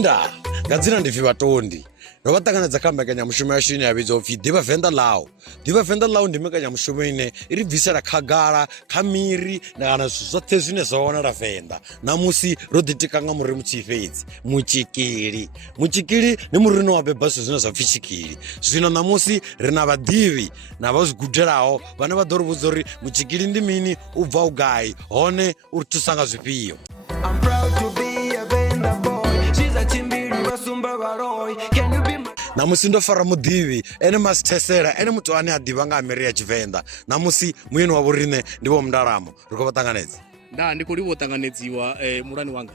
Venda, ngadzina ndi Batondy. Ro vha ṱanganedza kha mbekanyamushumo yashu ine ya vhidzwa upfi Ḓivha Venḓa ḽau. Ḓivha Venḓa ḽau ndi mbekanyamushumo ine i ri bvisela khagala kha miri kana zwoṱhe zwine zwa wanala Venḓa. Namusi ro ḓitika nga murimi muthihi fhedzi, Tshikili. Tshikili ndi murimi wa beba zwithu zwine zwa pfi Tshikili. Zwino namusi ri na vhaḓivhi na vha zwi gudelaho vhane vha ḓo ri vhudza uri Tshikili ndi mini, u bva u gai, hone u ri thusa nga zwifhio. I'm proud to be a Venda boy. She's a Chimbili Basumba Baroy. Can you be my... Namusi ndo fara muḓivhi ene masithesela ene muthu ane a ḓivha nga miri ya Tshivenḓa. Namusi muyeni wa vhorine ndi Vho Mundalamo ri khou vha ṱanganedza. Nda ndi khou livho ṱanganedziwa mulani wanga.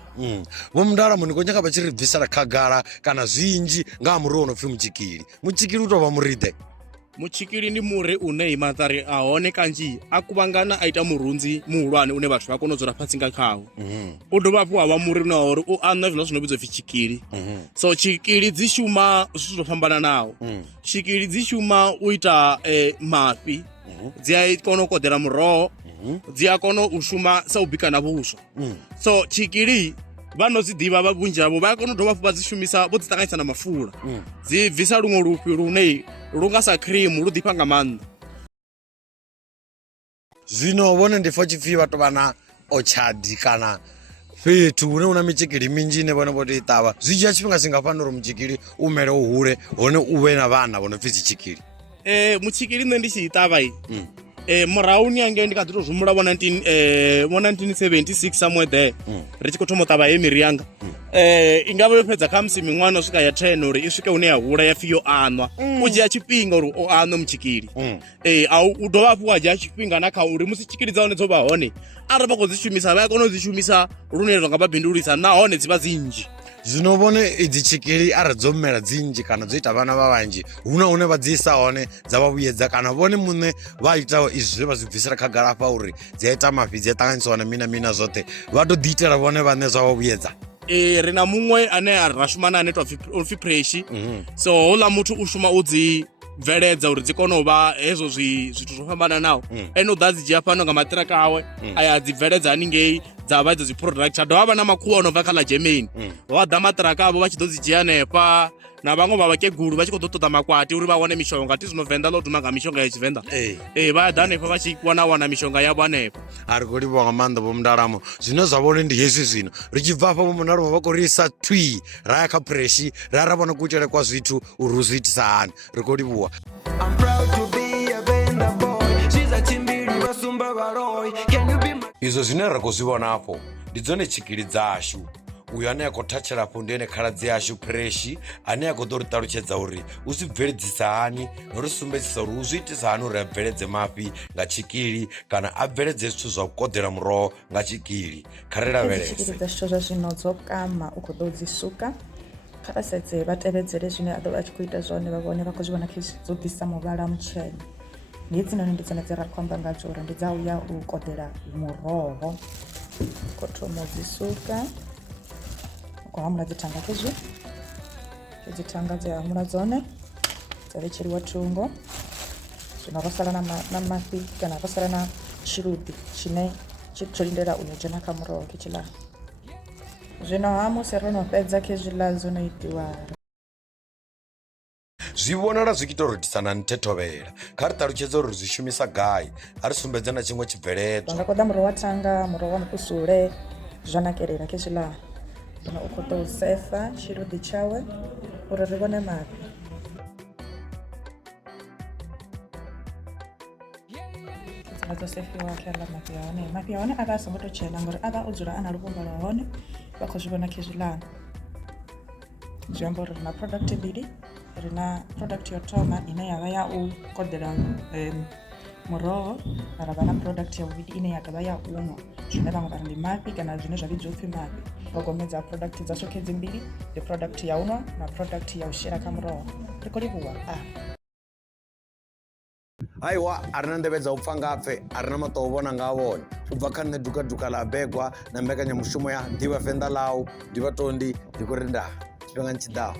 Vho Mundalamo ndi khou nyanga vha tshi ri bvisela khagala kana zwinzhi nga ha muri wo no pfi Tshikili. Tshikili u tou vha muriḓe. Tshikili ndi muri une maṱari a hone kanzhi a kuvhangana a ita murunzi muhulwane une vhathu vha kona u dzula fhasi nga khawo. U dovha hafhu wa vha muri une wa uri u anḓa zwiḽa zwino vhidzwa pfi Tshikili. So Tshikili dzi shuma zwithu zwo fhambananaho. Tshikili dzi shuma u ita mafhi, dzi a kona u koḓela muroho, dzi a kona u shuma sa u bika na vhuswa. So Tshikili vhano dzi ḓivha vha vhunzhi havho vha kona u dovha hafhu vha dzi shumisa vho dzi ṱanganyisa na mafula. Dzi bvisa luṅwe lufhi lune lu nga sa cream lu ḓifha nga maanḓa. Zwino vhone ndi pfa tshipfi vha tou vha na orchard kana fhethu hune una mitshikili minzhi ine vhone vho tou i ṱavha. Zwi dzhia tshifhinga tshingafhani uri Tshikili u mele u hule hone u vhe na vhana vho no pfi Tshikili? Tshikili nṋe ndi tshi i ṱavha murahuni hange ndi kha ḓi tou zwimula vo 1976 somewhere there ri tshi khou thoma u ṱavha he miri yanga. I nga vha yo fhedza kha musi miṅwana u swika ya 10 uri i swike hune ya hula ya pfi yo anwa. U dzhia tshifhinga uri o anwe Tshikili. U dovha hafhu wa dzhia tshifhinga na kha uri musi Tshikili dza hone dzo vha hone arali vha khou dzi shumisa vha ya kona u dzi shumisa lune zwa nga vha bindulisa nahone dzi vha dzi nnzhi. Zwino vhone idzi Tshikili arali dzo mela dzinzhi kana dzo ita vhana vha vhanzhi huna hune vha dzi isa hone dza vha vhuyedza kana vhone muṋe vha ita izwi zwe vha zwi bvisela khagala hafha uri dzi a ita mafhi, dzi a ṱanganyisiwa na mina zwoṱhe vha tou ḓi itela vhone vhaṋe zwa vha vhuyedza. Ri na muṅwe ane ra shuma na ane pfi Preshi. So houḽa muthu u shuma u dzi bveledza uri dzi kone u vha hezwo zwithu zwo fhambananaho. Ene u ḓa dzi dzhia fhano nga maṱiraka awe aya dzi bveledza haningei dza vha idzo dzi product. Ha dovha vha na makhuwa no bva kha ḽa Germany. Vha ḓa maṱiraka avho vha tshi ḓo dzi dzhia hanefha na vhaṅwe vha vhakegulu vha tshi khou ḓo ṱoḓa makwati uri vha wane mishonga. Ti zwino Venḓa ḽo duma nga mishonga ya Tshivenḓa. Vha ḓa hanefha vha tshi wana mishonga yavho hanefha. A ri khou livhuwa nga maanḓa Vho Mundalamo. Zwine zwa vhone ndi hezwi zwino ri tshi bva hafha Vho Mundalamo vha khou ri isa twi ra ya kha Preshi ra ra vhona kutshele kwa zwithu uri zwi itisa hani. Ri khou livhuwa. I'm proud to be a Venda boy. She's a Chimbili Basumba Baroy. Can you be my... Izwo zwine ra khou zwi vhona hafho ndi dzone Tshikili dzashu. Uyu ane a khou thathela hafho ndi ene khaladzi yashu Preshi ane a khou ḓo ri ṱalutshedza uri u zwi bveledzisa hani no ri sumbedzisa uri u zwi itisa hani uri a bveledze mafhi nga Tshikili kana a bveledze zwithu zwa u koḓela muroho nga Tshikili. Kha ri lavhelese. Tshikili dza zwithu zwa zwino dzo kama u khou ḓo dzi suka. Kha vha sedze vha tevhedzele zwine a ḓo vha tshi khou ita zwone vha vhone vha khou zwi vhona kha dzo ḓisa muvhala mutshena. Ndi hedzinoni ndi dzone dze ra khou amba ngadzo uri ndi dza u ya u koḓela muroho. Khou thoma u dzi suka. Khou hamula dzi thanga khezwi. Dzi thanga dzi hamula dzone dza vhetsheliwa thungo. Zwino ro sala na mafhi kana ro sala na tshiluḓi tshine tsho lindela u dzhena kha muroho khetshiḽa. Zwino ha musi ro no fhedza khezwiḽa dzo no itiwa zwi vhonala zwi ita uri tisana nthethovhela. Kha ri ṱalutshedza uri zwi shumisa gai, a ri sumbedza na tshiṅwe tshibveledzwa. nga koḓa muroho wa thanga, muroho wa mukusule zwa nakelela khezwiḽa. Zwino u khou ḓo u sefa tshiluḓi tshawe uri ri vhone mafhi. Dzi ḓo sefiwa kha ḽa mafhi a hone. Mafhi a hone a vha a songo tou tshena ngori a vha o dzula a na luvhumba lwa hone vha khou zwi vhona khezwiḽa. Zwi amba uri ri na product mbili. Ri na product yo thoma ine ya vha ya u koḓela muroho ra vha na product ya vhuvhili ine ya dovha ya u nwa zwine vhaṅwe vha ri ndi mafhi kana zwine zwa vhidzwa upfhi mafhi. Ṱhogomedza product dza sokhe dzi mbili, ndi product ya u nwa na product ya u shela kha muroho. Ri khou livhuwa. Haiwa a ri na nḓevhe dza u pfa ngapfe, a ri na maṱo o vhona nga vhone. U bva kha nṋe dukaduka ḽa begwa na mbekanyamushumo ya Ḓivha Venḓa ḽau, ndi Batondy, ndi khou ri ndaa tshifhingani tshiḓaho.